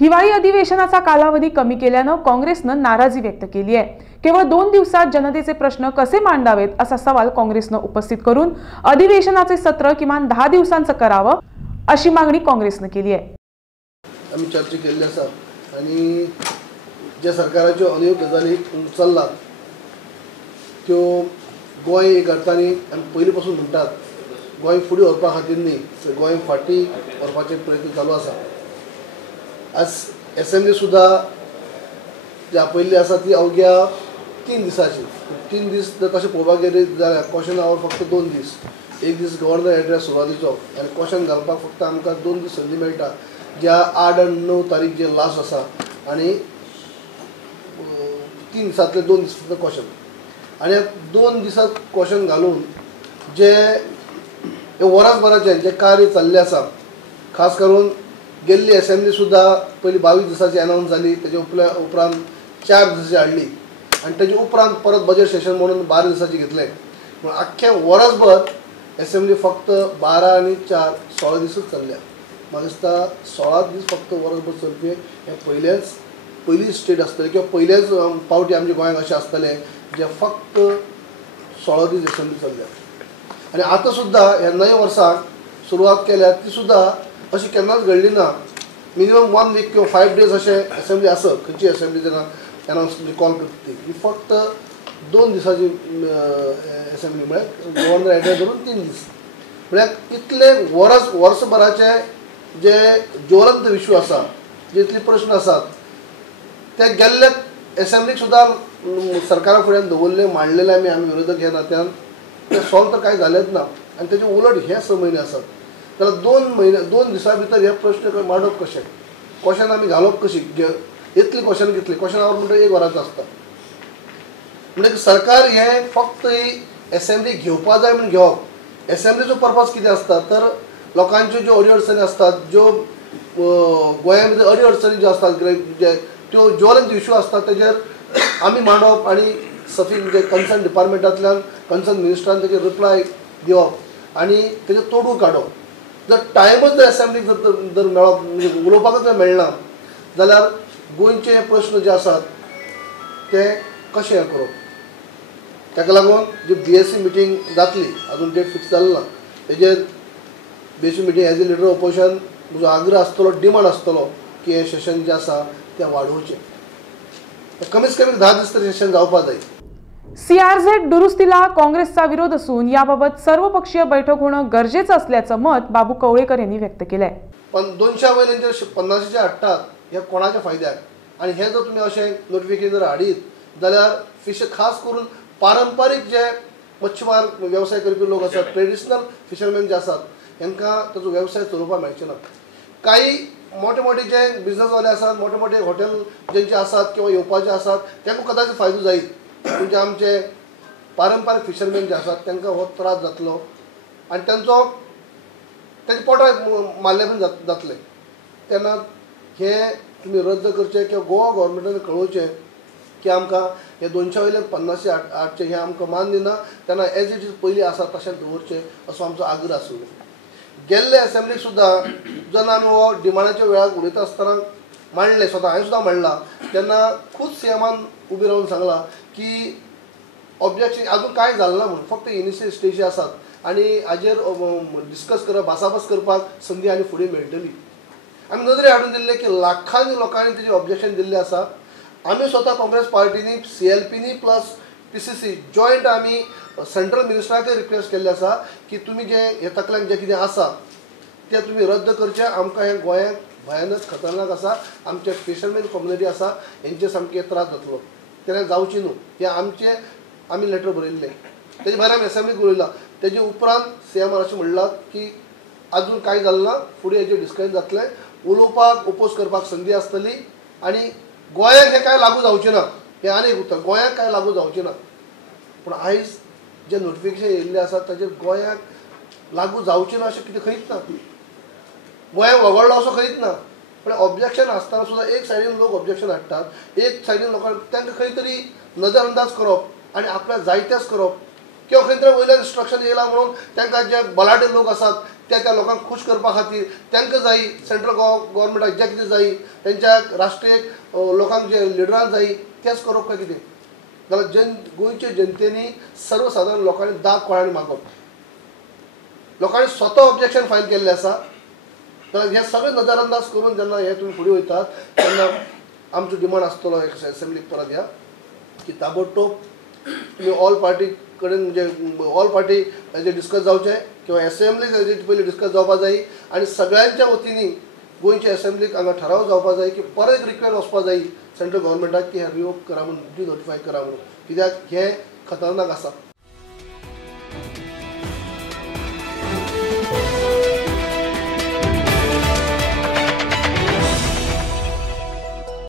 हिवाळी अधिवेशनाचा कालावधी कमी केल्यानं काँग्रेसनं नाराजी व्यक्त केली आहे। केवळ 2 दिवसात जनतेचे प्रश्न कसे मांडावेत असा सवाल काँग्रेसनं उपस्थित करून अधिवेशनाचे सत्र किमान 10 दिवसांचं करावं अशी मागणी काँग्रेसनं केली आहे। आम्ही चर्चा केली असा आणि ज्या सरकाराच्यो अनेक गजाली उचलला त्यो गोंय एक अर्थांनी आमी पयलीं पासून म्हणटात गोंय फुडें व्हरपा खातीर न्ही तर गोंय फाटीं व्हरपाचे प्रयत्न चालू आसा। आज असेंब्ली सुद्दां ज्या पयली आसा ती अवघ्या 3 दिसांची 3 दीस जर तशें पळोवपाक गेले जाल्यार क्वेश्चन आवर फक्त 2 दीस, एक दीस गव्हर्नर एड्रेस सुरवातीचो आनी क्वेश्चन घालपाक फक्त आमकां 2 दीस संदी मेळटा, ज्या 8 आनी 9 तारीख जे लास्ट आसा आनी 3 दिसांतले 2 दीस फक्त क्वेश्चन आनी 2 दिसांत क्वेश्चन घालून जे वरासभराचें जे कार्य चल्लें आसा, खास करून गेल्ली असेंब्ली सुद्दां पयलीं 22 दिसांची अनाउन्स जाली, तेजे उपरांत 4 दिसांची हाडली आनी तेजे उपरांत परत बजेट सेशन म्हणून 12 दिसांची घेतलें। पूण आख्खें वरसभर असेंब्ली फक्त 12 आनी 4 16 दिसूच चल्ल्या। म्हाका दिसता 16 दीस फक्त वरसभर चलपी हें पयली स्टेट आसतलें किंवा पयलेच पावटी आमच्या गोंयांत अशें आसतलें जे फक्त 16 दीस असेंब्ली चल्ल्या। आनी आतां सुद्दां ह्या नव्या वर्साक सुरवात केल्या ती सुद्दां अशी केन्नाच घडली ना। मिनिमम 1 वीक किंवा 5 डेज अशें असेंब्ली आसत, खंयची असेंब्ली जेन्ना अनाउन्स कॉल करता ती फक्त 2 दिसांची असेंब्ली म्हळ्यार गव्हर्नर एड्रेस धरून 3 दीस म्हळ्यार इतले वर्सभराचे जे ज्वलंत इश्यू आसा, जे इतले प्रश्न आसात ते गेल्ले असेंब्लीक सुद्दां सरकारा फुड्यान दवरले, मांडलेले आमी विरोधक ह्या नात्यान ते सॉल्व तर कांय जालेच ना। आनी तेजे उलट हे 6 म्हयने आसात जाल्यार 2 दिसां भितर हे प्रश्न मांडप कशें, क्वेश्चन आमी घालप कशी, इतली क्वेश्चन घेतली क्वेश्चन आवर म्हणटा 1 वराचो आसता। म्हणजे सरकार हे फक्त ही असेंब्ली घेवपा जाय म्हणून घेवप, असेंब्लीचो पर्पज कितें आसता तर लोकांच्यो ज्यो अडचणी आसतात, ज्यो गोंया भितर अडचणी ज्यो आसतात जे त्यो ज्वलंत इश्यू आसतात तेजेर आमी मांडप आनी सफीक म्हणजे कन्सर्न डिपार्टमेंटांतल्यान कन्सर्न मिनिस्टरान तेजेर रिप्लाय दिवप आनी तेजे तोडूं काडप। जर टायमच जर असेंब्लीक जर मेळप म्हणजे उलोवपाकच जर मेळना जाल्यार गोंयचे प्रश्न जे आसात ते कशें करप। ताका लागून जी BSc मिटींग जातली, अजून डेट फिक्स जाली ना, तेजेर BSc meeting as A leader opposition म्हजो आग्रह आसतलो, डिमांड आसतलो की हें सेशन जें आसा तें वाडोवचें, कमीत कमी 10 दीस तरी सेशन जावपा जाय। CRZ दुरुस्तीला काँग्रेसचा विरोध असून याबाबत सर्वपक्षीय बैठक होणं गरजेचं असल्याचं मत बाबू कवळेकर यांनी व्यक्त केलंय। पण 200 वयल्यान जे 50चे हाडटात हे कोणाच्या फायद्याक, आणि हे जर तुमी अशें नोटिफिकेशन जर हाडीत जाल्यार खास करून पारंपारीक जे मच्छीमार वेवसाय करपी लोक आसात, ट्रेडिशनल फिशरमॅन जे आसात तांकां ताचो वेवसाय चलोवपाक मेळचे ना। काही मोठे मोठे जे बिझनसवाले आसात, मोठे मोठे हॉटेल जेंचे आसात किंवा येवपाचे आसात तांकां कदाचित फायदो जायत, पूण जे आमचे पारंपारीक फिशरमॅन जे आसात तांकां हो त्रास जातलो आनी तेंचे पोटाक मारल्यान जातले। तेन्ना हे तुमी रद्द करचे किंवा गोवा गव्हर्मेंटान कळोवचें की आमकां हे 200 वयल्यान 50 हाडचे हे आमकां मान्य ना, तेन्ना एज इट इज पयलीं आसा तशें दवरचें असो आमचो आग्रह आसलो। गेल्ले असेंब्लीक सुद्दां जेन्ना आमी हो डिमांडाच्या वेळार उलयता आसतना मांडले, स्वता हांवें सुद्दां मांडला, तेन्ना खूब CMान उबी रावन सांगलां की ऑब्जेक्शन अजून कांय जालें ना म्हणून, फक्त इनिशियल स्टेजी आसात आनी हाजेर डिस्कस करप, भासाभास करपाक संदी आनी फुडें मेळटली। आमी नदरे हाडून दिल्ले की लाखांनी लोकांनी तेजेर ऑब्जेक्शन दिल्लें आसा। आमी स्वता काँग्रेस पार्टीनी CLPनी प्लस PCC जॉयंट आमी सेंट्रल मिनिस्टराकय रिक्वेस्ट केल्ली आसा की तुमी जे हे तकल्यांक जें कितें आसा तें तुमी रद्द करचें। आमकां हें गोंयांत भयानक खतरनाक आसा, आमचे फिशरमॅन कम्युनिटी आसा हेंचे सामके त्रास जातलो, तेन्ना जावची न्हू। हे आमी लेटर बरयल्लें, तेजे भायर आमी असेंब्लीक उलयलां, तेजे उपरांत CMान अशें म्हणलां की अजून कांय जालें ना, फुडें हेजेर डिस्कशन जातलें, उलोवपाक ओपोज करपाक संदी आसतली आनी गोंयांक हें कांय लागू जावचें ना। हें आनी एक उतर, गोंयांक कांय लागू जावचें ना, पूण आयज जें नोटिफिकेशन येयल्लें आसा ताजेर गोंयांक लागू जावचें ना अशें कितें खंयच ना, गोंयांक वगळ्ळो असो खंयच ना। पण ऑब्जेक्शन आसतना सुद्दां एक सायडीन लोक ऑब्जेक्शन हाडटात, एक सायडीन लोकांक तांकां खंय तरी नजर अंदाज करप आनी आपल्या जायतेच करप, किंवा खंय तरी वयल्यान इन्स्ट्रक्शन येयलां म्हणून तांकां जे बलाढ्य लोक आसात त्या लोकांक खुश करपा खातीर तांकां जायी सेंट्रल गव्हर्मेंटाक जें कितें जायी तेंच्या राष्ट्रीय लोकांक जे लिडरांक जायी तेंच करप काय कितें जाल्यार गोंयचे जनतेनी सर्वसाधारण लोकांनी दाग कोळांनी मागप लोकांनी स्वता ऑब्जेक्शन फायल केल्लें आसा जाल्यार हे सगळे नजरअंदाज करून जेन्ना हे तुमी फुडें वयतात तेन्ना आमचो डिमांड आसतलो एक असेंब्लीक परत या की ताबडतोब तुम्ही ऑल पार्टी कडेन म्हणजे ऑल पार्टी हेजे डिस्कस जावचें किंवा असेंब्लीक हेजे पयलीं डिस्कस जावपा जाय आनी सगळ्यांच्या वतीनी गोंयचे असेंब्लीक हांगा ठराव जावपा जाय की परत एक रिक्वेस्ट वचपा जाय सेंट्रल गव्हर्मेंटाक की हे रिवोक करा म्हणून नोटिफाय करा म्हणून कित्याक हे खतरनाक आसा